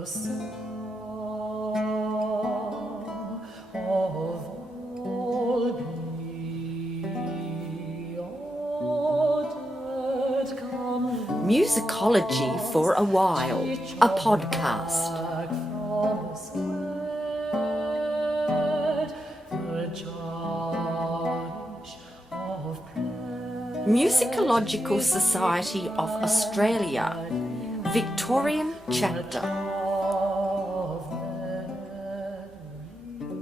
The song of all beordered come Musicology for a While, a podcast. back from the spread, the judge of play. Musicological Society of Australia, Victorian chapter. Of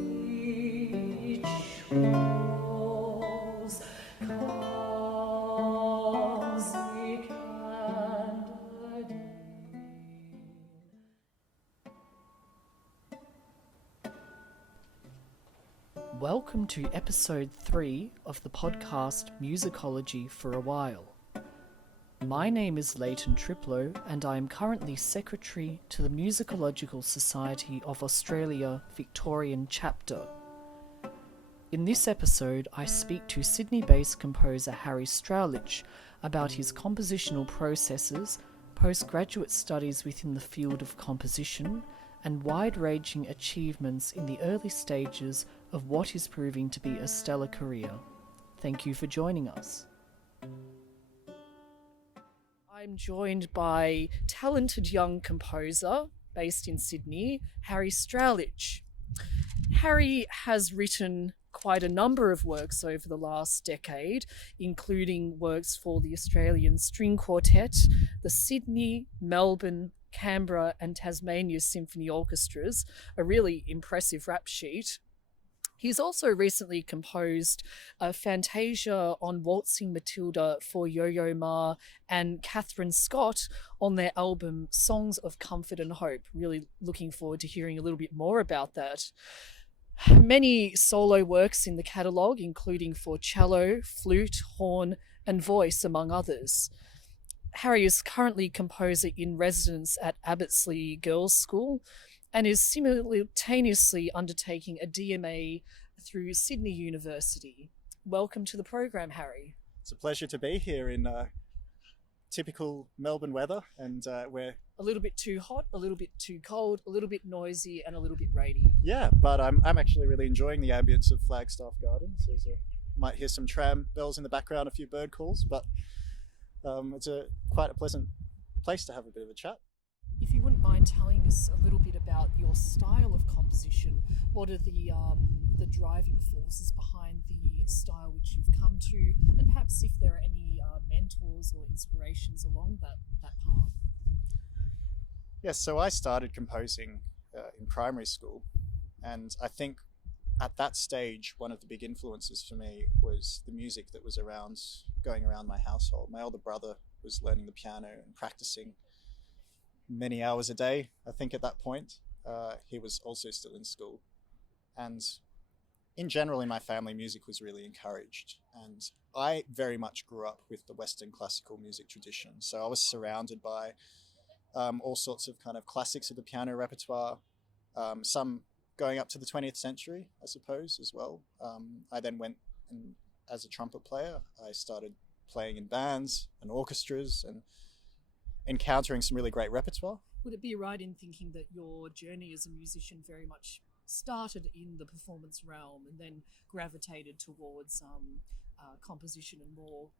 each rose comes the candid. Welcome to episode 3 of the podcast Musicology for a While. My name is Leighton Triplow and I am currently Secretary to the Musicological Society of Australia Victorian chapter. In this episode, I speak to Sydney-based composer Harry Sdraulig about his compositional processes, postgraduate studies within the field of composition, and wide-ranging achievements in the early stages of what is proving to be a stellar career. Thank you for joining us. I'm joined by talented young composer based in Sydney, Harry Sdraulig. Harry has written quite a number of works over the last decade, including works for the Australian String Quartet, the Sydney, Melbourne, Canberra and Tasmania Symphony Orchestras, a really impressive rap sheet. He's also recently composed Fantasia on Waltzing Matilda for Yo-Yo Ma and Catherine Scott on their album Songs of Comfort and Hope. Really looking forward to hearing a little bit more about that. Many solo works in the catalogue, including for cello, flute, horn and voice, among others. Harry is currently composer in residence at Abbotsleigh Girls' School and is simultaneously undertaking a DMA through Sydney University. Welcome to the program, Harry. It's a pleasure to be here in typical Melbourne weather, and we're A little bit too hot, a little bit too cold, a little bit noisy, and a little bit rainy. but I'm actually really enjoying the ambience of Flagstaff Gardens. Might hear some tram bells in the background, a few bird calls, but it's quite a pleasant place to have a bit of a chat. If you wouldn't mind telling us a little bit about your style of composition, what are the driving forces behind the style which you've come to, and perhaps if there are any mentors or inspirations along that path? Yes, so I started composing in primary school, and I think at that stage, one of the big influences for me was the music that was going around my household. My older brother was learning the piano and practicing many hours a day, I think at that point. He was also still in school. And in general, in my family, music was really encouraged. And I very much grew up with the Western classical music tradition. So I was surrounded by all sorts of kind of classics of the piano repertoire, some going up to the 20th century, I suppose, as well. I then went, and as a trumpet player, I started playing in bands and orchestras and encountering some really great repertoire. Would it be right in thinking that your journey as a musician very much started in the performance realm and then gravitated towards composition and more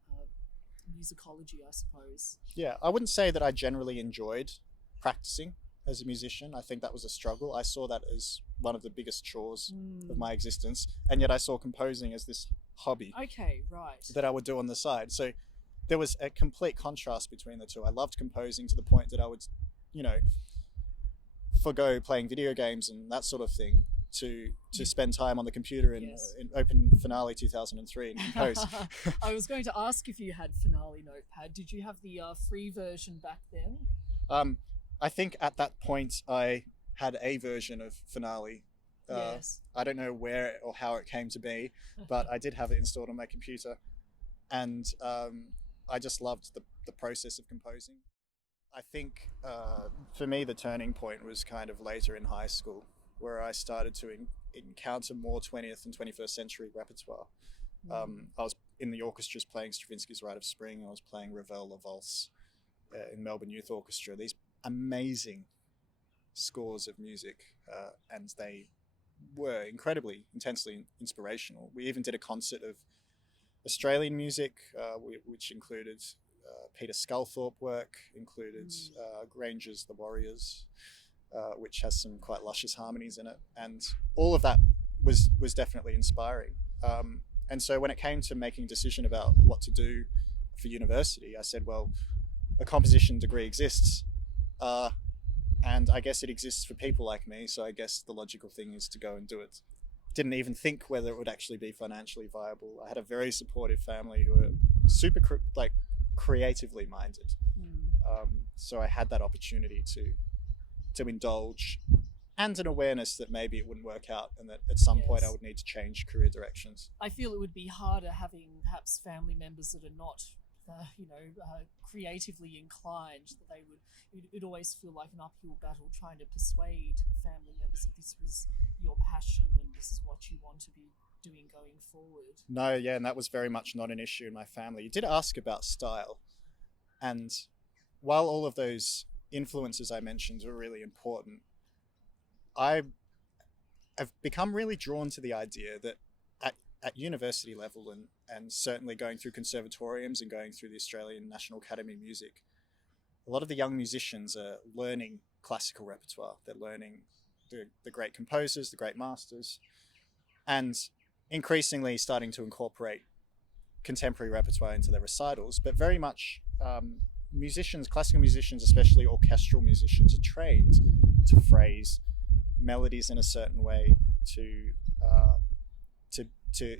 musicology, I suppose? Yeah, I wouldn't say that I generally enjoyed practicing as a musician. I think that was a struggle. I saw that as one of the biggest chores of my existence, and yet I saw composing as this hobby. Okay, right. That I would do on the side. So there was a complete contrast between the two. I loved composing to the point that I would, forgo playing video games and that sort of thing to spend time on the computer in open Finale 2003 and compose. I was going to ask if you had Finale Notepad. Did you have the free version back then? I think at that point I had a version of Finale. Yes. I don't know where or how it came to be, but I did have it installed on my computer. And I just loved the process of composing. I think for me the turning point was kind of later in high school, where I started to encounter more 20th and 21st century repertoire. I was in the orchestras playing Stravinsky's Rite of Spring. I was playing Ravel La Valse in Melbourne Youth Orchestra. These amazing scores of music, and they were incredibly, intensely inspirational. We even did a concert of Australian music, which included Peter Sculthorpe work, included Granger's The Warriors, which has some quite luscious harmonies in it. And all of that was definitely inspiring. And so when it came to making a decision about what to do for university, I said, well, a composition degree exists, and I guess it exists for people like me, so I guess the logical thing is to go and do it. Didn't even think whether it would actually be financially viable. I had a very supportive family who were super creatively minded. So I had that opportunity to indulge, and an awareness that maybe it wouldn't work out, and that at some point I would need to change career directions. I feel it would be harder having perhaps family members that are not, creatively inclined. That it'd always feel like an uphill battle trying to persuade family members that this was your passion and this is what you want to be doing going forward. No, yeah, and that was very much not an issue in my family. You did ask about style, and while all of those influences I mentioned were really important, I've become really drawn to the idea that at university level, and certainly going through conservatoriums and going through the Australian National Academy of Music, a lot of the young musicians are learning classical repertoire. They're learning the great composers, the great masters, and increasingly starting to incorporate contemporary repertoire into their recitals. But very much classical musicians, especially orchestral musicians, are trained to phrase melodies in a certain way, to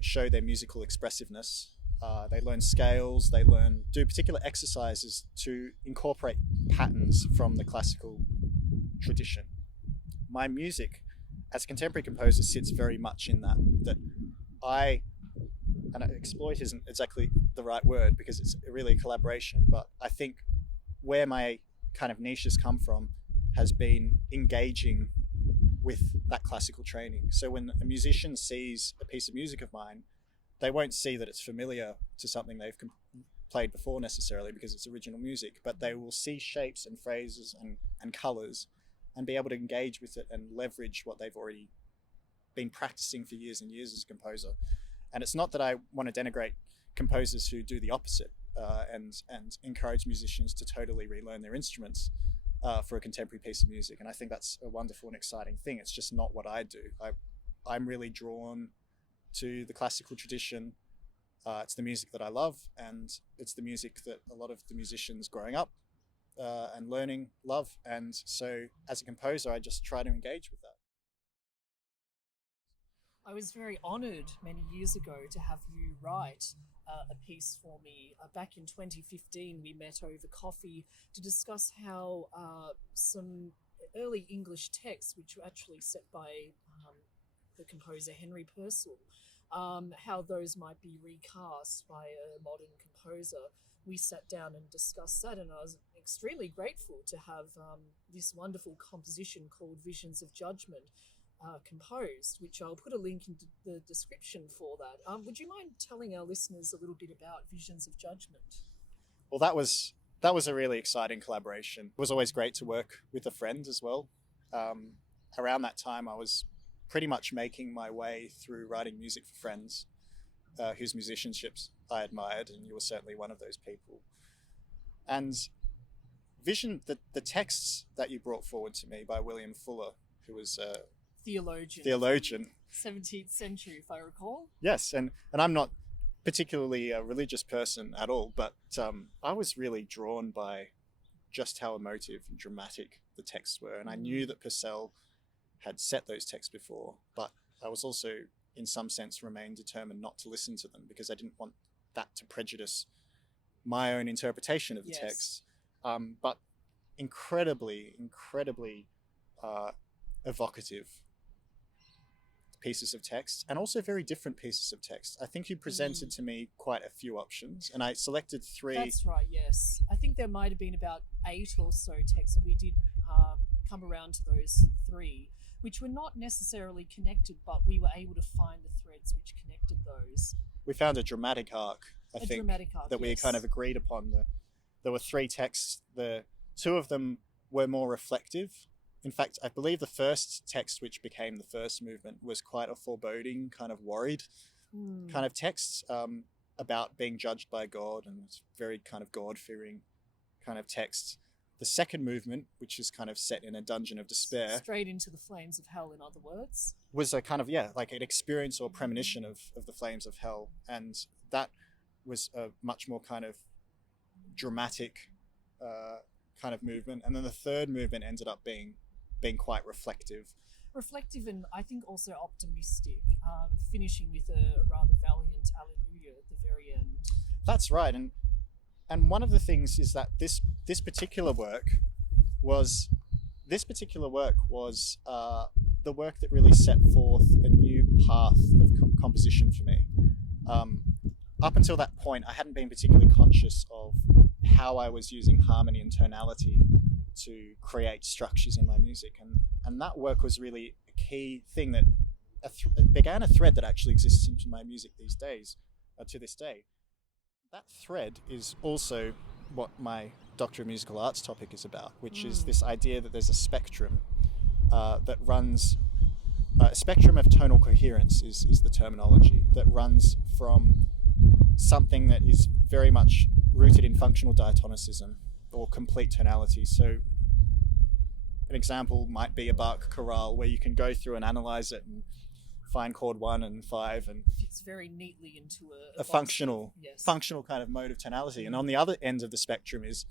show their musical expressiveness. They learn scales, they do particular exercises to incorporate patterns from the classical tradition. My music as a contemporary composer sits very much in that and exploit isn't exactly the right word because it's really a collaboration, but I think where my kind of niche has come from has been engaging with that classical training. So when a musician sees a piece of music of mine, they won't see that it's familiar to something they've played before necessarily because it's original music, but they will see shapes and phrases and colors and be able to engage with it and leverage what they've already been practicing for years and years as a composer. And it's not that I want to denigrate composers who do the opposite and encourage musicians to totally relearn their instruments for a contemporary piece of music. And I think that's a wonderful and exciting thing. It's just not what I do. I'm really drawn to the classical tradition. It's the music that I love, and it's the music that a lot of the musicians growing up and learning love. And so as a composer, I just try to engage with that. I was very honoured many years ago to have you write a piece for me. Back in 2015, we met over coffee to discuss how some early English texts, which were actually set by the composer Henry Purcell, how those might be recast by a modern composer. We sat down and discussed that, and I was extremely grateful to have this wonderful composition called Visions of Judgement composed, which I'll put a link in the description for that. Would you mind telling our listeners a little bit about Visions of Judgement? Well, that was a really exciting collaboration. It was always great to work with a friend as well. Around that time, I was pretty much making my way through writing music for friends whose musicianships I admired, and you were certainly one of those people. And the texts that you brought forward to me by William Fuller, who was a theologian, 17th century, if I recall. Yes, and I'm not particularly a religious person at all, but I was really drawn by just how emotive and dramatic the texts were. And I knew that Purcell had set those texts before, but I was also, in some sense, remained determined not to listen to them because I didn't want that to prejudice my own interpretation of the text. But incredibly evocative pieces of text, and also very different pieces of text. I think you presented to me quite a few options, and I selected 3. That's right, yes. I think there might have been about 8 or so texts, and we did come around to those 3, which were not necessarily connected, but we were able to find the threads which connected those. We found a dramatic arc, I think, that we kind of agreed upon. There were 3 texts. The 2 of them were more reflective, in fact, I believe the first text, which became the first movement, was quite a foreboding, kind of worried kind of text about being judged by God, and it's very kind of God-fearing kind of text. The second movement, which is kind of set in a dungeon of despair, Straight into the flames of hell, in other words. was a kind of, like an experience or premonition of the flames of hell. And that was a much more kind of dramatic kind of movement. And then the third movement ended up being quite reflective. Reflective and I think also optimistic, finishing with a rather valiant Alleluia at the very end. That's right. And one of the things is that this particular work was the work that really set forth a new path of composition for me. Up until that point, I hadn't been particularly conscious of how I was using harmony and tonality to create structures in my music, and that work was really a key thing that began a thread that actually exists in my music these days, to this day. That thread is also what my Doctor of Musical Arts topic is about, which is this idea that there's a spectrum that runs, a spectrum of tonal coherence is the terminology, that runs from something that is very much rooted in functional diatonicism or complete tonality. So an example might be a Bach chorale, where you can go through and analyze it and find chord 1 and 5 and fits very neatly into a functional yes. functional kind of mode of tonality. And on the other end of the spectrum is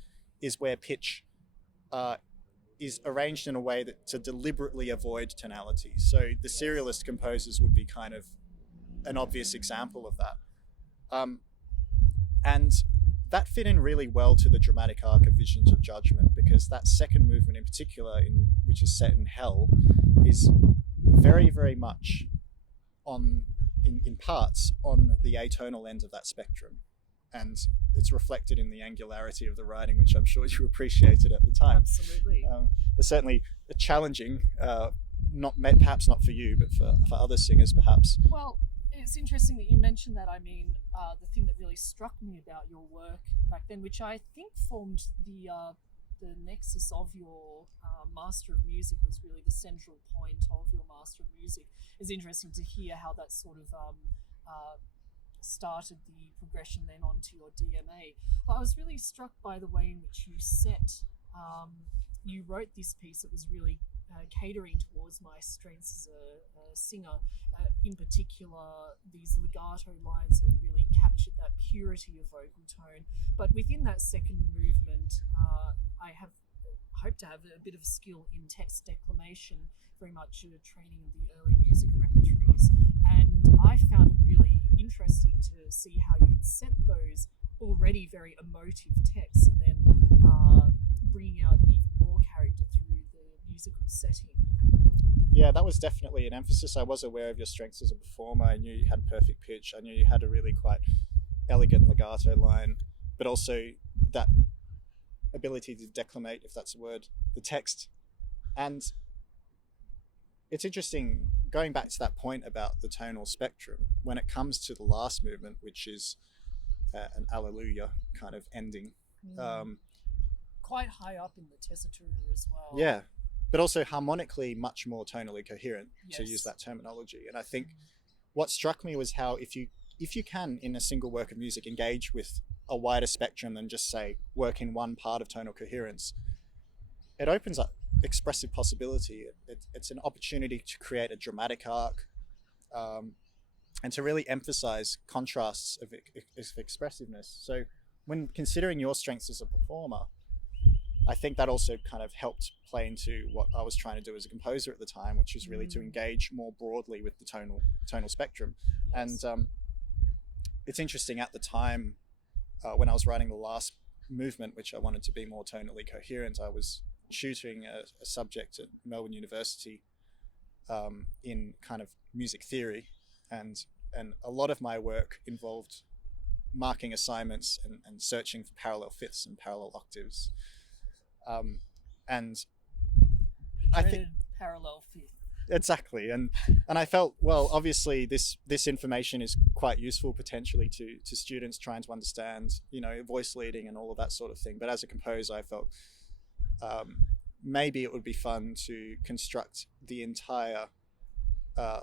where pitch is arranged in a way that to deliberately avoid tonality. So the serialist composers would be kind of an obvious example of that. And that fit in really well to the dramatic arc of Visions of Judgement, because that second movement in particular, which is set in hell, is very, very much in parts on the atonal end of that spectrum. And it's reflected in the angularity of the writing, which I'm sure you appreciated at the time. Absolutely. It's certainly challenging, perhaps not for you, but for other singers perhaps. Well, it's interesting that you mentioned that. I mean, the thing that really struck me about your work back then, which I think formed the nexus of your Master of Music, was really the central point of your Master of Music. It's interesting to hear how that sort of started the progression then onto your DMA. But I was really struck by the way in which you wrote this piece. It was really catering towards my strengths as a singer, in particular these legato lines that really captured that purity of vocal tone. But within that second movement, I hope to have a bit of skill in text declamation, very much a training of the early music repertories. And I found it really interesting to see how you'd set those already very emotive texts and then bringing out even more character through the musical setting. Yeah, that was definitely an emphasis. I was aware of your strengths as a performer. I knew you had perfect pitch. I knew you had a really quite elegant legato line, but also that ability to declamate, if that's a word, the text. And it's interesting, going back to that point about the tonal spectrum, when it comes to the last movement, which is an Alleluia kind of ending. Quite high up in the tessitura as well. Yeah, but also harmonically much more tonally coherent, Yes. to use that terminology. And I think what struck me was how if you can, in a single work of music, engage with a wider spectrum than just, say, work in one part of tonal coherence, it opens up expressive possibility. It's an opportunity to create a dramatic arc, and to really emphasize contrasts of expressiveness. So when considering your strengths as a performer, I think that also kind of helped play into what I was trying to do as a composer at the time, which was really to engage more broadly with the tonal spectrum. Yes. And it's interesting, at the time when I was writing the last movement, which I wanted to be more tonally coherent, I was tutoring a subject at Melbourne University in kind of music theory, and a lot of my work involved marking assignments and searching for parallel fifths and parallel octaves. And I think parallel fifth. Exactly, and I felt, well, obviously this information is quite useful potentially to students trying to understand, voice leading and all of that sort of thing. But as a composer, I felt maybe it would be fun to construct the entire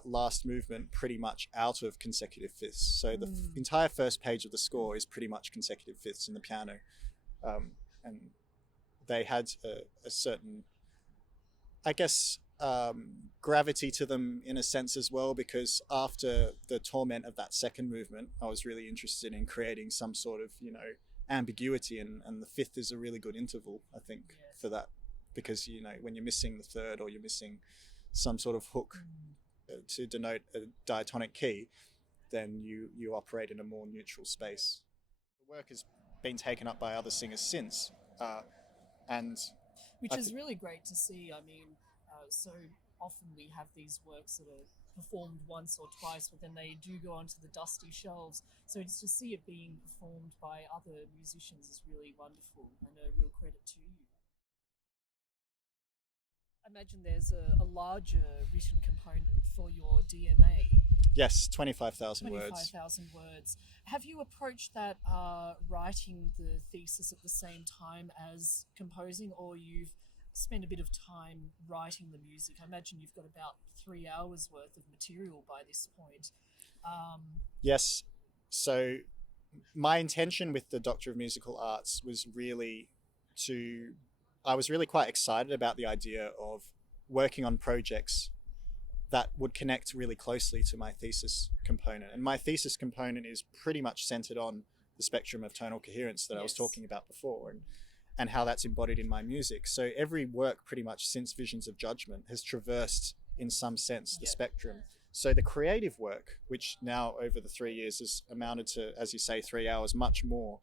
last movement pretty much out of consecutive fifths. So the entire first page of the score is pretty much consecutive fifths in the piano. And they had a certain, I guess, gravity to them in a sense as well, because after the torment of that second movement, I was really interested in creating some sort of, ambiguity, and the fifth is a really good interval, I think, for that, because, when you're missing the third or you're missing some sort of hook to denote a diatonic key, then you operate in a more neutral space. The work has been taken up by other singers since, and which is really great to see. I mean, so often we have these works that are performed once or twice, but then they do go onto the dusty shelves. So just to see it being performed by other musicians is really wonderful, and a real credit to you. I imagine there's a larger written component for your DMA. Yes, 25,000 words. 25,000 words. Have you approached that writing the thesis at the same time as composing, or you've spent a bit of time writing the music? I imagine you've got about 3 hours worth of material by this point. Yes. So my intention with the Doctor of Musical Arts was really I was really quite excited about the idea of working on projects that would connect really closely to my thesis component. And my thesis component is pretty much centered on the spectrum of tonal coherence that I was talking about before, and how that's embodied in my music. So every work pretty much since Visions of Judgement has traversed in some sense the spectrum. So the creative work, which now over the 3 years has amounted to, as you say, 3 hours, much more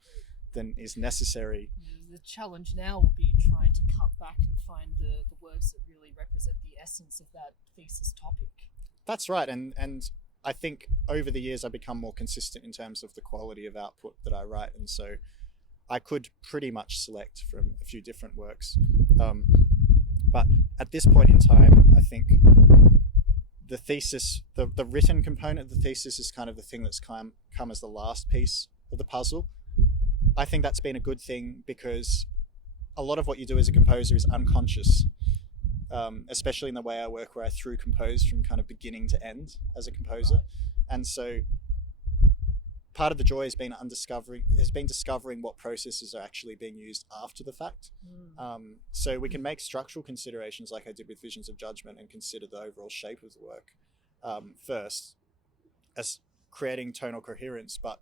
than is necessary. The challenge now will be trying to cut back and find the works that really represent the essence of that thesis topic. That's right. And I think over the years I've become more consistent in terms of the quality of output that I write. And so I could pretty much select from a few different works. But at this point in time, I think the thesis, the written component of the thesis is kind of the thing that's come as the last piece of the puzzle. I think that's been a good thing, because a lot of what you do as a composer is unconscious, especially in the way I work, where I through compose from kind of beginning to end as a composer. Right. And so part of the joy has been discovering what processes are actually being used after the fact. So we can make structural considerations like I did with Visions of Judgement and consider the overall shape of the work first as creating tonal coherence, but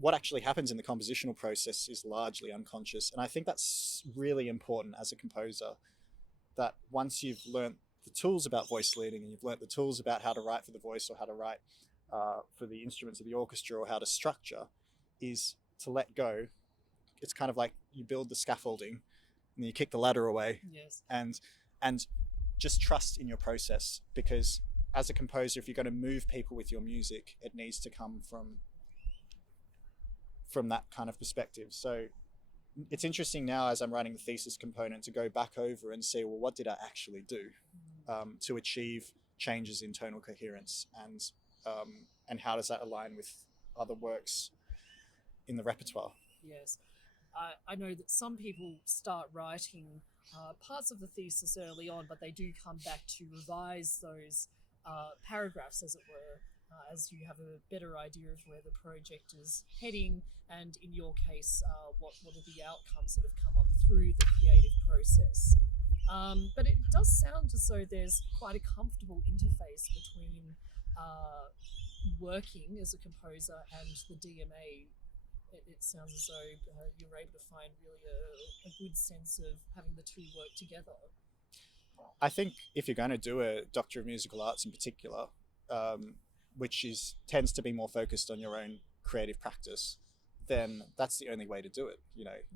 what actually happens in the compositional process is largely unconscious. And I think that's really important as a composer, that once you've learned the tools about voice leading, and you've learned the tools about how to write for the voice, or how to write for the instruments of the orchestra, or how to structure, is to let go. It's kind of like you build the scaffolding and you kick the ladder away. Yes. And just trust in your process, because as a composer, if you're going to move people with your music, it needs to come from that kind of perspective. So it's interesting now, as I'm writing the thesis component, to go back over and see, well, what did I actually do to achieve changes in tonal coherence, and how does that align with other works in the repertoire? Yes. I know that some people start writing parts of the thesis early on, but they do come back to revise those paragraphs, as it were, as you have a better idea of where the project is heading, and in your case, what are the outcomes that have come up through the creative process. But it does sound as though there's quite a comfortable interface between working as a composer and the DMA. It sounds as though you're able to find really a good sense of having the two work together. I think if you're going to do a Doctor of Musical Arts in particular, which tends to be more focused on your own creative practice, then that's the only way to do it.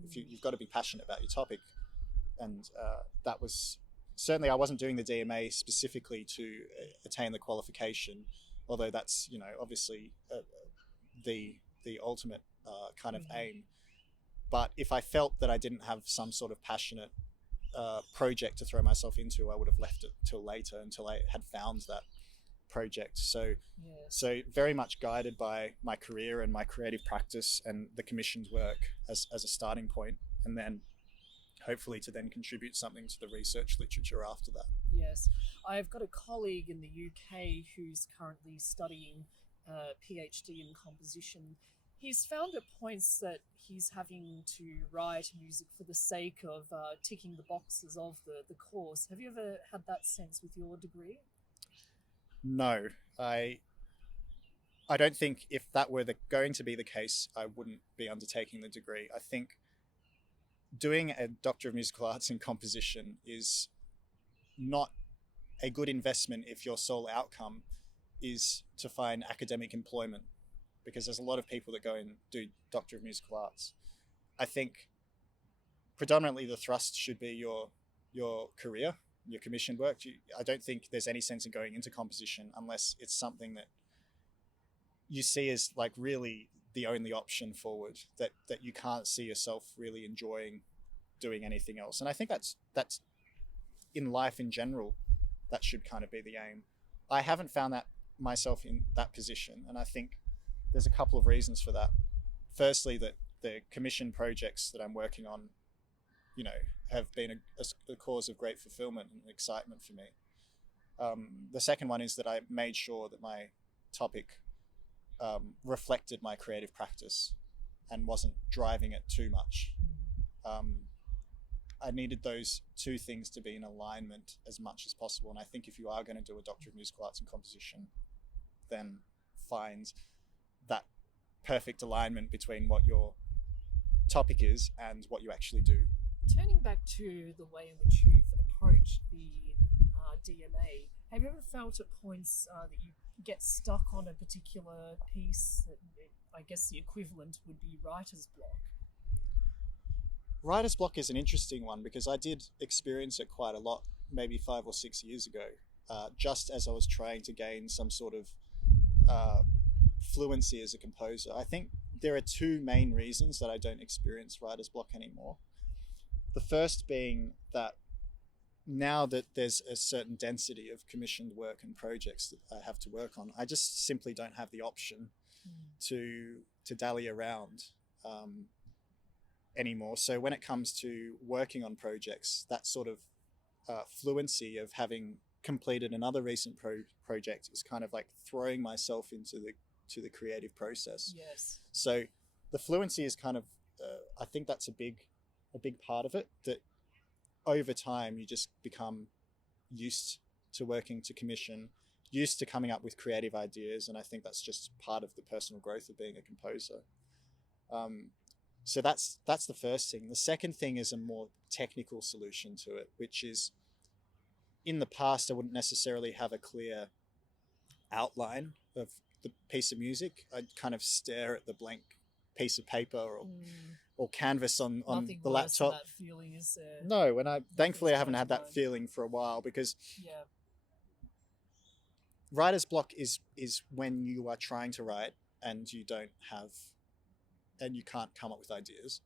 If you've got to be passionate about your topic. And that was, certainly I wasn't doing the DMA specifically to attain the qualification, although that's, obviously the ultimate kind of aim. But if I felt that I didn't have some sort of passionate project to throw myself into, I would have left it till later, until I had found that project. So very much guided by my career and my creative practice and the commissioned work as a starting point. And then hopefully to then contribute something to the research literature after that. Yes. I've got a colleague in the UK who's currently studying a PhD in composition. He's found at points that he's having to write music for the sake of ticking the boxes of the course. Have you ever had that sense with your degree? No, I don't think if that were going to be the case, I wouldn't be undertaking the degree. I think doing a Doctor of Musical Arts in composition is not a good investment if your sole outcome is to find academic employment, because there's a lot of people that go and do Doctor of Musical Arts. I think predominantly the thrust should be your career, your commissioned work. I don't think there's any sense in going into composition unless it's something that you see as like really the only option forward, that you can't see yourself really enjoying doing anything else. And I think that's in life in general, that should kind of be the aim. I haven't found that myself in that position, and I think there's a couple of reasons for that. Firstly, that the commission projects that I'm working on, have been a cause of great fulfillment and excitement for me. The second one is that I made sure that my topic reflected my creative practice and wasn't driving it too much. I needed those two things to be in alignment as much as possible. And I think if you are going to do a Doctor of Musical Arts in composition, then find that perfect alignment between what your topic is and what you actually do. Turning back to the way in which you've approached the DMA, have you ever felt at points that you get stuck on a particular piece? I guess the equivalent would be writer's block. Writer's block is an interesting one because I did experience it quite a lot, maybe 5 or 6 years ago, just as I was trying to gain some sort of fluency as a composer. I think there are two main reasons that I don't experience writer's block anymore. The first being that now that there's a certain density of commissioned work and projects that I have to work on, I just simply don't have the option to dally around anymore. So when it comes to working on projects, that sort of fluency of having completed another recent project is kind of like throwing myself into the creative process. Yes. So the fluency is kind of, I think that's a big part of it, that over time you just become used to working to commission, used to coming up with creative ideas, and I think that's just part of the personal growth of being a composer. So that's the first thing. The second thing is a more technical solution to it, which is, in the past I wouldn't necessarily have a clear outline of the piece of music. I'd kind of stare at the blank piece of paper or canvas on the laptop. That feeling, is there? No, and thankfully I haven't had that feeling for a while, because writer's block is when you are trying to write and you can't come up with ideas.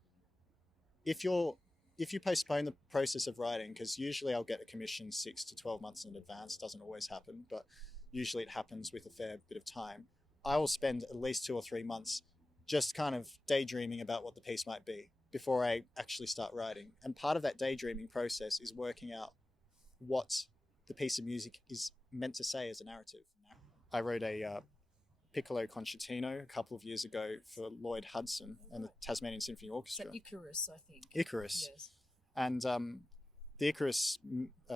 If you postpone the process of writing, because usually I'll get a commission 6 to 12 months in advance, doesn't always happen, but usually it happens with a fair bit of time, I will spend at least 2 or 3 months just kind of daydreaming about what the piece might be before I actually start writing. And part of that daydreaming process is working out what the piece of music is meant to say as a narrative. I wrote a piccolo concertino a couple of years ago for Lloyd Hodgson and the Tasmanian Symphony Orchestra. Icarus, I think. Icarus. Yes. And the Icarus,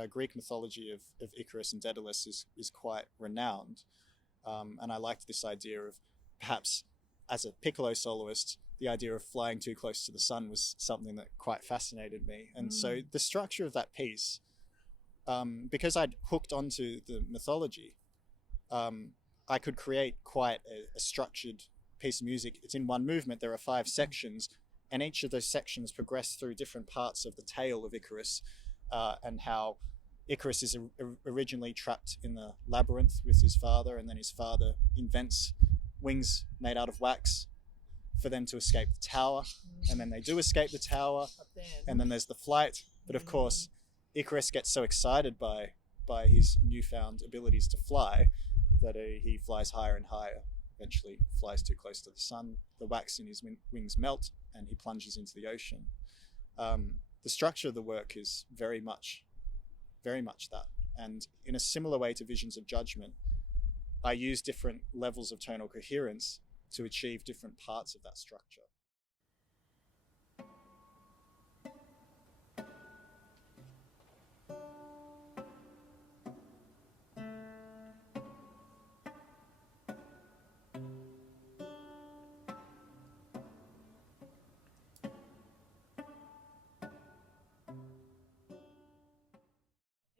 Greek mythology of Icarus and Daedalus is quite renowned. And I liked this idea of, perhaps as a piccolo soloist, the idea of flying too close to the sun was something that quite fascinated me. And so the structure of that piece, because I'd hooked onto the mythology, I could create quite a structured piece of music. It's in one movement. There are 5 sections, and each of those sections progress through different parts of the tale of Icarus, and how Icarus is originally trapped in the labyrinth with his father, and then his father invents wings made out of wax for them to escape the tower, and then they do escape the tower, and then there's the flight. But of course, Icarus gets so excited by his newfound abilities to fly that he flies higher and higher, eventually flies too close to the sun, the wax in his wings melt, and he plunges into the ocean. the structure of the work is very much that. And in a similar way to Visions of Judgement, I use different levels of tonal coherence to achieve different parts of that structure.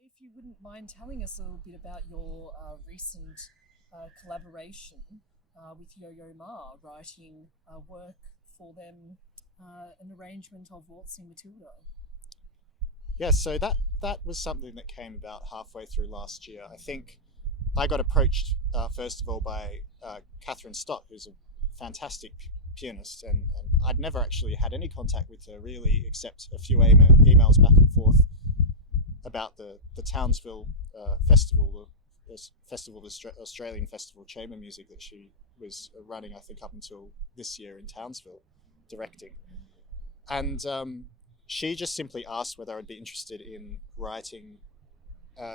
If you wouldn't mind telling us a little bit about your recent collaboration with Yo-Yo Ma, writing work for them, an arrangement of Waltzing Matilda. Yeah, so that was something that came about halfway through last year. I think I got approached first of all by Catherine Stott, who's a fantastic pianist, and I'd never actually had any contact with her really, except a few emails back and forth about the Townsville festival, the Australian Festival of Chamber Music that she was running, I think, up until this year in Townsville, directing. And she just simply asked whether I'd be interested in writing,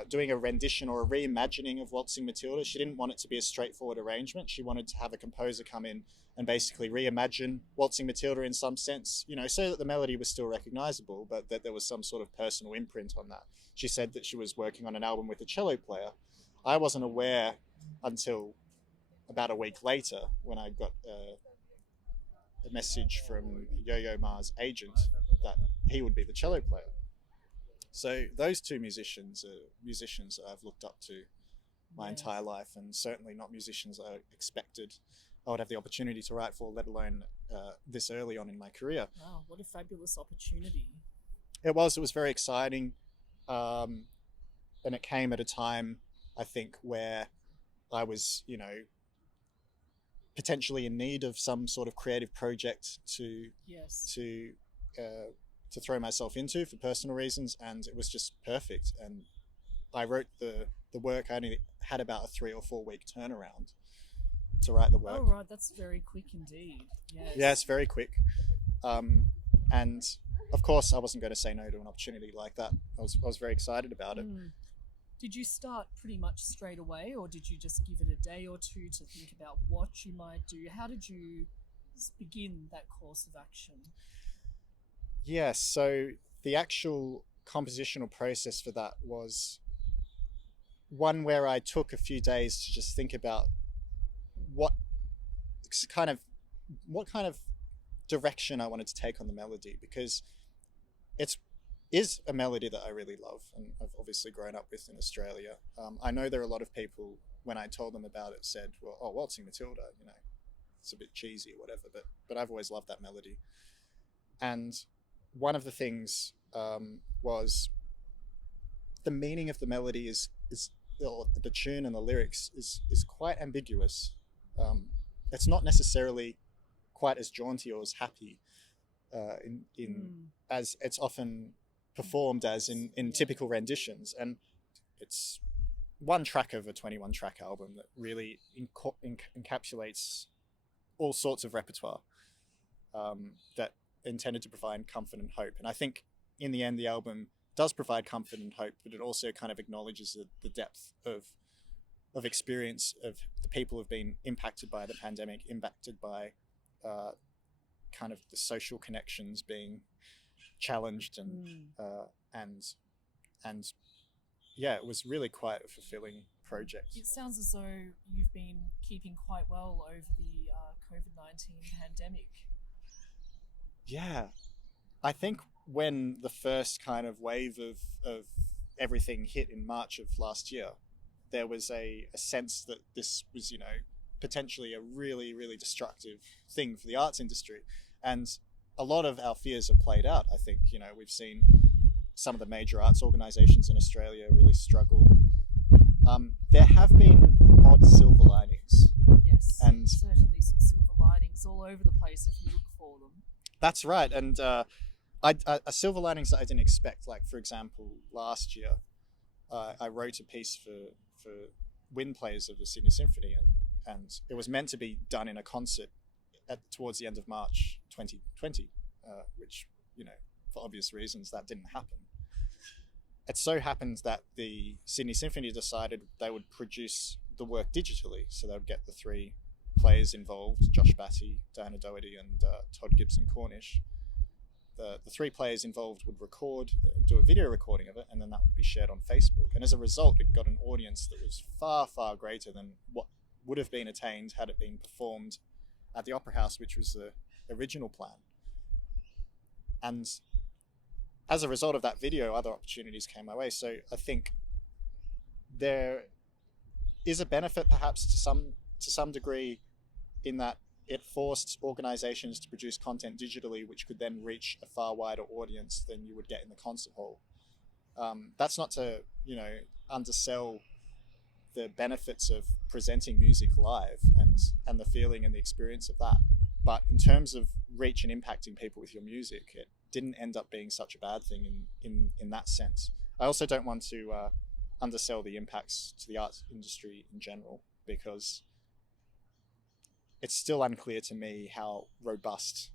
doing a rendition or a reimagining of Waltzing Matilda. She didn't want it to be a straightforward arrangement. She wanted to have a composer come in and basically reimagine Waltzing Matilda in some sense, so that the melody was still recognizable, but that there was some sort of personal imprint on that. She said that she was working on an album with a cello player. I wasn't aware until about a week later when I got a message from Yo-Yo Ma's agent that he would be the cello player. So those two musicians are musicians that I've looked up to my entire life, and certainly not musicians I expected I would have the opportunity to write for, let alone this early on in my career. Wow, what a fabulous opportunity. It was very exciting. And it came at a time, I think, where I was, potentially in need of some sort of creative project to throw myself into for personal reasons, and it was just perfect. And I wrote the work. I only had about a 3 or 4 week turnaround to write the work. Oh, right, that's very quick indeed. Yes. Yeah, it's very quick. And of course, I wasn't going to say no to an opportunity like that. I was very excited about it. Did you start pretty much straight away, or did you just give it a day or two to think about what you might do? How did you begin that course of action? Yeah, so the actual compositional process for that was one where I took a few days to just think about what kind of direction I wanted to take on the melody, because it is a melody that I really love and I've obviously grown up with in Australia. I know there are a lot of people, when I told them about it, said, well, Waltzing Matilda, it's a bit cheesy or whatever, but I've always loved that melody. And one of the things was the meaning of the melody is the tune and the lyrics is quite ambiguous. It's not necessarily quite as jaunty or as happy as it's often performed as in typical renditions. And it's one track of a 21 track album that really encapsulates all sorts of repertoire that intended to provide comfort and hope. And I think in the end the album does provide comfort and hope, but it also kind of acknowledges the depth of experience of the people who've been impacted by the pandemic, impacted by kind of the social connections being challenged, and yeah, it was really quite a fulfilling project. It sounds as though you've been keeping quite well over the COVID-19 pandemic. Yeah, I think when the first kind of wave of everything hit in March of last year, there was a sense that this was, potentially a really, really destructive thing for the arts industry. And a lot of our fears have played out. I think, we've seen some of the major arts organisations in Australia really struggle. There have been odd silver linings. Yes, and certainly some silver linings all over the place if you look for them. That's right. And a silver linings that I didn't expect, like, for example, last year, I wrote a piece for wind players of the Sydney Symphony, and it was meant to be done in a concert towards the end of March 2020, which, for obvious reasons, that didn't happen. It so happened that the Sydney Symphony decided they would produce the work digitally, so they would get the 3 players involved, Josh Batty, Diana Doherty, and Todd Gibson Cornish. The 3 players involved would do a video recording of it, and then that would be shared on Facebook. And as a result, it got an audience that was far, far greater than what would have been attained had it been performed at the Opera House, which was the original plan. And as a result of that video, other opportunities came my way. So I think there is a benefit perhaps to some degree in that it forced organizations to produce content digitally, which could then reach a far wider audience than you would get in the concert hall. That's not to, undersell the benefits of presenting music live and the feeling and the experience of that. But in terms of reach and impacting people with your music, it didn't end up being such a bad thing in that sense. I also don't want to undersell the impacts to the arts industry in general, because it's still unclear to me how robust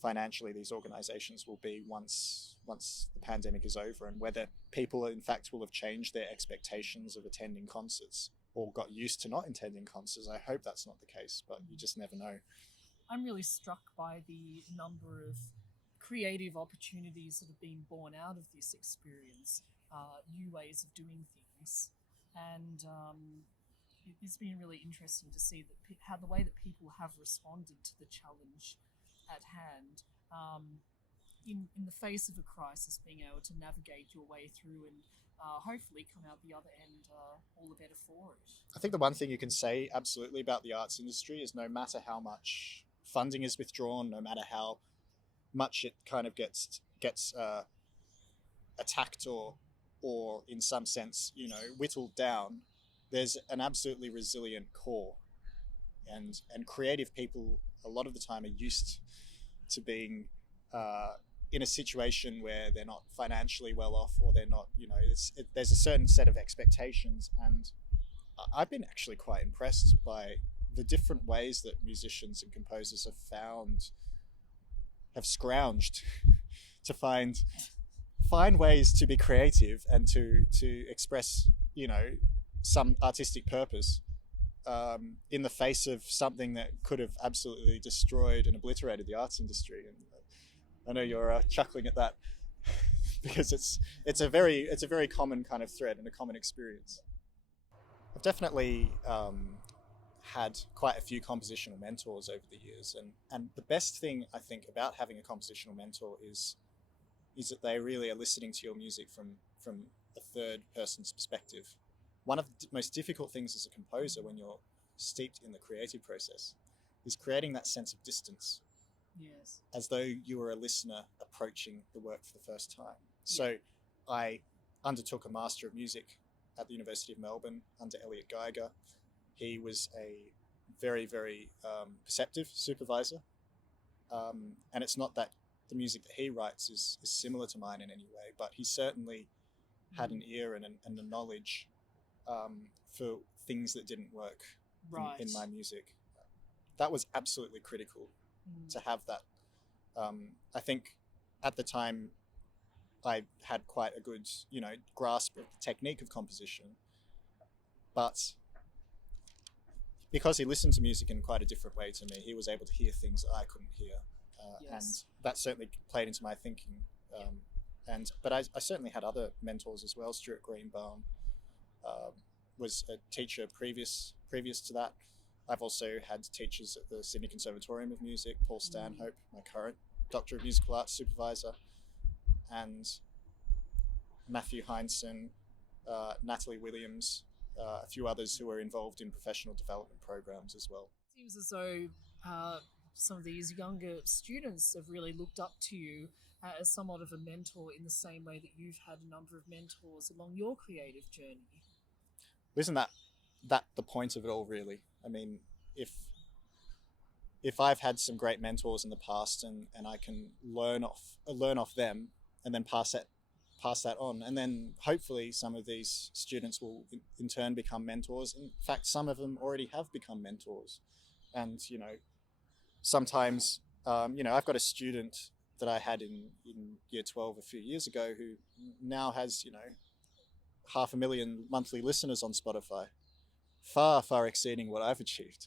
financially these organizations will be once the pandemic is over, and whether people in fact will have changed their expectations of attending concerts or got used to not attending concerts. I hope that's not the case, but you just never know. I'm really struck by the number of creative opportunities that have been born out of this experience, new ways of doing things, and it's been really interesting to see that how the way that people have responded to the challenge at hand, in the face of a crisis, being able to navigate your way through and hopefully come out the other end all the better for it. I think the one thing you can say absolutely about the arts industry is no matter how much funding is withdrawn, no matter how much it kind of gets attacked or in some sense, whittled down, there's an absolutely resilient core, and creative people a lot of the time are used to being in a situation where they're not financially well off, or they're not, there's a certain set of expectations. And I've been actually quite impressed by the different ways that musicians and composers have scrounged to find ways to be creative and to express, some artistic purpose in the face of something that could have absolutely destroyed and obliterated the arts industry. And I know you're chuckling at that because it's a very common kind of thread and a common experience. I've definitely had quite a few compositional mentors over the years, and the best thing I think about having a compositional mentor is that they really are listening to your music from a third person's perspective. One of the most difficult things as a composer when you're steeped in the creative process is creating that sense of distance. Yes. As though you were a listener approaching the work for the first time. So I undertook a Master of Music at the University of Melbourne under Elliot Geiger. He was a very, very perceptive supervisor. And it's not that the music that he writes is similar to mine in any way, but he certainly had an ear and a knowledge for things that didn't work in my music. That was absolutely critical to have that. I think at the time I had quite a good, grasp of the technique of composition, but because he listened to music in quite a different way to me, he was able to hear things that I couldn't hear, and that certainly played into my thinking. But I certainly had other mentors as well. Stuart Greenbaum was a teacher previous to that. I've also had teachers at the Sydney Conservatorium of Music, Paul Stanhope, my current Doctor of Musical Arts supervisor, and Matthew Heinsohn, Natalie Williams, a few others who are involved in professional development programs as well. It seems as though some of these younger students have really looked up to you as somewhat of a mentor in the same way that you've had a number of mentors along your creative journey. Isn't that the point of it all, really? I mean, if I've had some great mentors in the past and I can learn off them and then pass that on, and then hopefully some of these students will in turn become mentors. In fact, some of them already have become mentors. And sometimes I've got a student that I had in year 12 a few years ago, who now has, 500,000 monthly listeners on Spotify, far exceeding what I've achieved,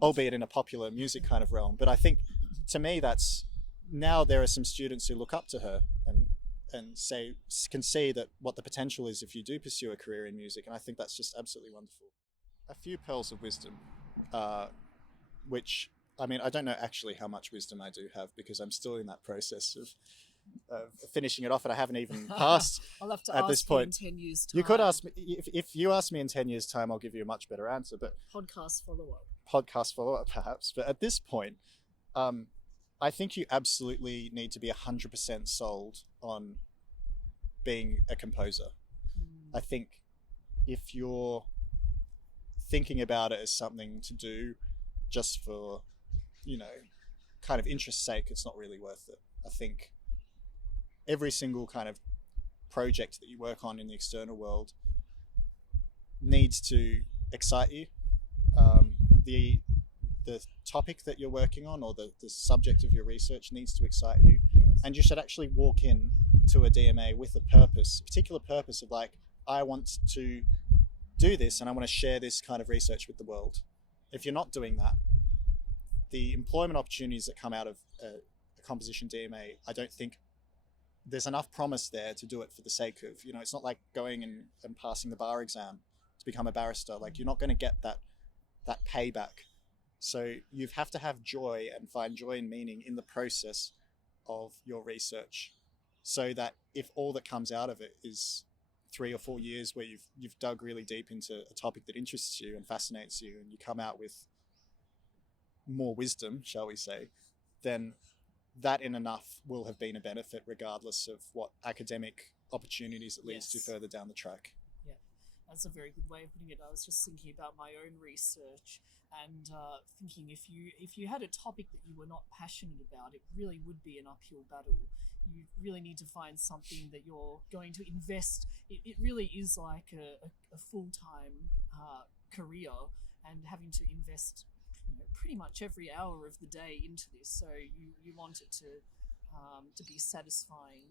albeit in a popular music kind of realm. But I think, to me, that's now there are some students who look up to her and can see that what the potential is if you do pursue a career in music, and I think that's just absolutely wonderful. A few pearls of wisdom, which, I mean, I don't know actually how much wisdom I do have, because I'm still in that process of finishing it off, and I haven't even passed. I'll have to at ask this point. you in 10 years' time. You could ask me, if you ask me in 10 years' time, I'll give you a much better answer, but Podcast follow-up. podcast follow-up perhaps. But at this point, I think you absolutely need to be 100% sold on being a composer. I think if you're thinking about it as something to do just for, kind of interest's sake, it's not really worth it. I think every single kind of project that you work on in the external world needs to excite you. The topic that you're working on, or the subject of your research, needs to excite you. Yes. And you should actually walk in to a DMA with a particular purpose of, like, I want to do this and I want to share this kind of research with the world. If you're not doing that, the employment opportunities that come out of a composition DMA, I don't think there's enough promise there to do it for the sake of, it's not like going and passing the bar exam to become a barrister. Like, you're not going to get that payback. So you have to have joy and find joy and meaning in the process of your research, so that if all that comes out of it is 3 or 4 years where you've dug really deep into a topic that interests you and fascinates you, and you come out with more wisdom, shall we say, then that in enough will have been a benefit, regardless of what academic opportunities it leads to further down the track. Yeah, that's a very good way of putting it. I was just thinking about my own research and thinking if you had a topic that you were not passionate about, it really would be an uphill battle. You really need to find something that you're going to invest. It really is like a full-time career, and having to invest pretty much every hour of the day into this. So you want it to be satisfying.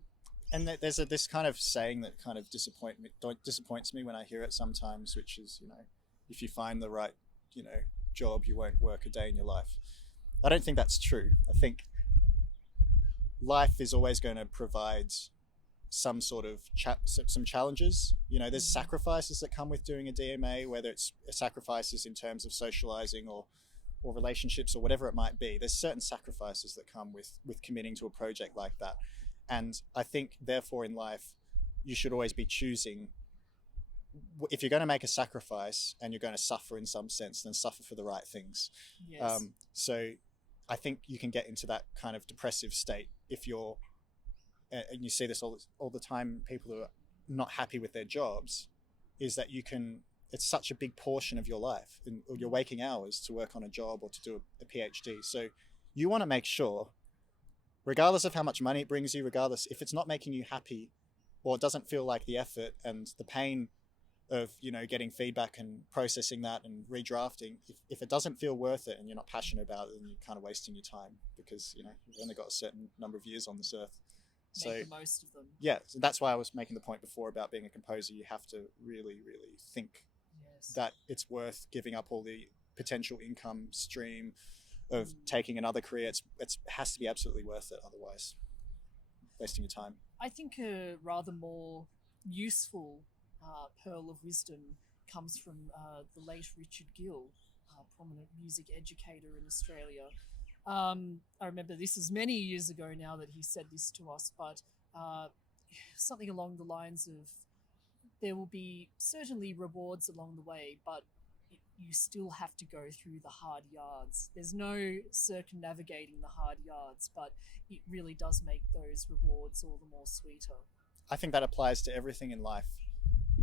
And there's this kind of saying that kind of disappoints me when I hear it sometimes, which is, if you find the right, job, you won't work a day in your life. I don't think that's true. I think life is always going to provide some sort of some challenges. There's sacrifices that come with doing a DMA, whether it's sacrifices in terms of socializing or relationships or whatever it might be. There's certain sacrifices that come with committing to a project like that. And I think, therefore, in life, you should always be choosing, if you're going to make a sacrifice and you're going to suffer in some sense, then suffer for the right things. Yes. So I think you can get into that kind of depressive state if you're, and you see this all the time, people who are not happy with their jobs, is that it's such a big portion of your life, or your waking hours, to work on a job or to do a PhD. So you want to make sure, regardless of how much money it brings you, regardless if it's not making you happy, or it doesn't feel like the effort and the pain of getting feedback and processing that and redrafting, if it doesn't feel worth it and you're not passionate about it, then you're kind of wasting your time, because you've only got a certain number of years on this earth. So make the most of them. Yeah, so that's why I was making the point before about being a composer. You have to really think that it's worth giving up all the potential income stream of taking another career. It has to be absolutely worth it, otherwise wasting your time. I think a rather more useful pearl of wisdom comes from the late Richard Gill, prominent music educator in Australia. I remember this is many years ago now that he said this to us, but something along the lines of, there will be certainly rewards along the way, but you still have to go through the hard yards. There's no circumnavigating the hard yards, but it really does make those rewards all the more sweeter. I think that applies to everything in life.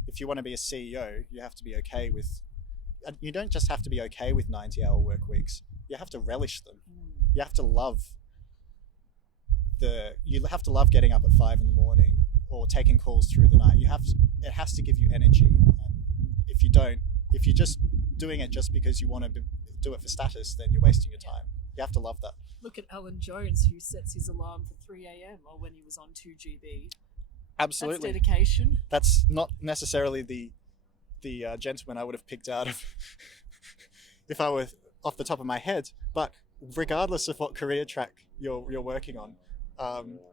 If you want to be a CEO, you have to be okay with, you don't just have to be okay with 90-hour work weeks. You have to relish them. You have to love getting up at 5 a.m. or taking calls through the night. It has to give you energy. And if you're just doing it just because you want to do it for status, then you're wasting your time. You have to love that. Look at Alan Jones, who sets his alarm for 3 a.m. or when he was on 2GB. Absolutely. That's dedication. That's not necessarily the gentleman I would have picked out of if I were off the top of my head. But regardless of what career track you're working on,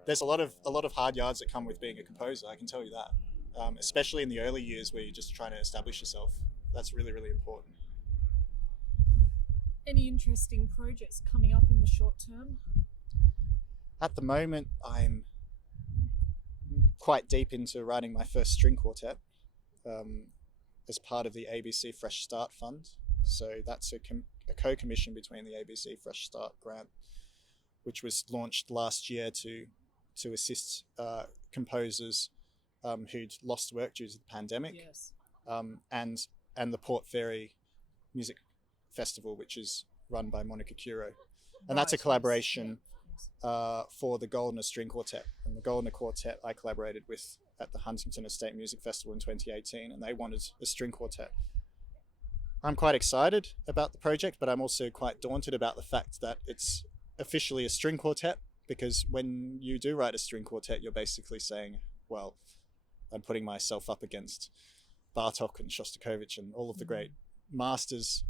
there's a lot of hard yards that come with being a composer. I can tell you that, especially in the early years where you're just trying to establish yourself. That's really, really important. Any interesting projects coming up in the short term? At the moment, I'm quite deep into writing my first string quartet as part of the ABC Fresh Start Fund. So that's a co-commission between the ABC Fresh Start grant, which was launched last year to assist composers who'd lost work due to the pandemic. Yes. And the Port Fairy Music Festival, which is run by Monica Curo. And that's a collaboration for the Goldner String Quartet. And the Goldner Quartet I collaborated with at the Huntington Estate Music Festival in 2018, and they wanted a string quartet. I'm quite excited about the project, but I'm also quite daunted about the fact that it's officially a string quartet, because when you do write a string quartet, you're basically saying, well, I'm putting myself up against Bartók and Shostakovich and all of the great masters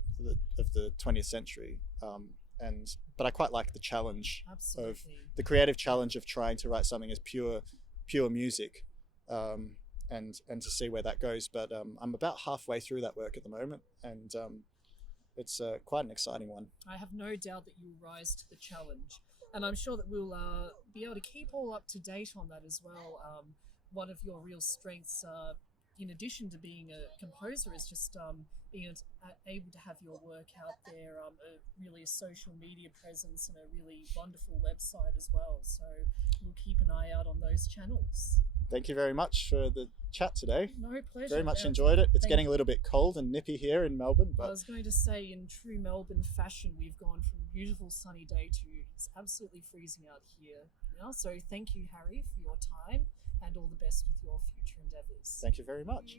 of the 20th century. But I quite like the challenge of the creative challenge of trying to write something as pure music, and to see where that goes. But I'm about halfway through that work at the moment, and it's quite an exciting one. I have no doubt that you'll rise to the challenge, and I'm sure that we'll be able to keep all up to date on that as well. One of your real strengths, in addition to being a composer, is just being able to have your work out there, really a social media presence and a really wonderful website as well. So we'll keep an eye out on those channels. Thank you very much for the chat today. No, pleasure. Very much enjoyed it. It's getting a little bit cold and nippy here in Melbourne. But I was going to say, in true Melbourne fashion, we've gone from a beautiful sunny day to it's absolutely freezing out here now. So thank you, Harry, for your time, and all the best with your future endeavours. Thank you very much.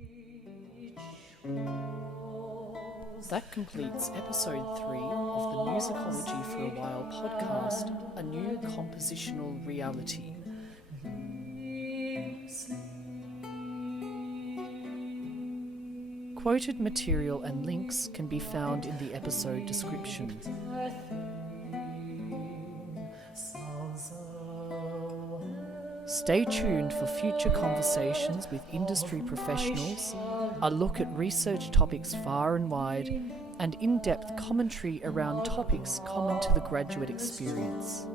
That completes episode 3 of the Musicology for a While podcast, a new compositional reality. Quoted material and links can be found in the episode description. Stay tuned for future conversations with industry professionals, a look at research topics far and wide, and in-depth commentary around topics common to the graduate experience.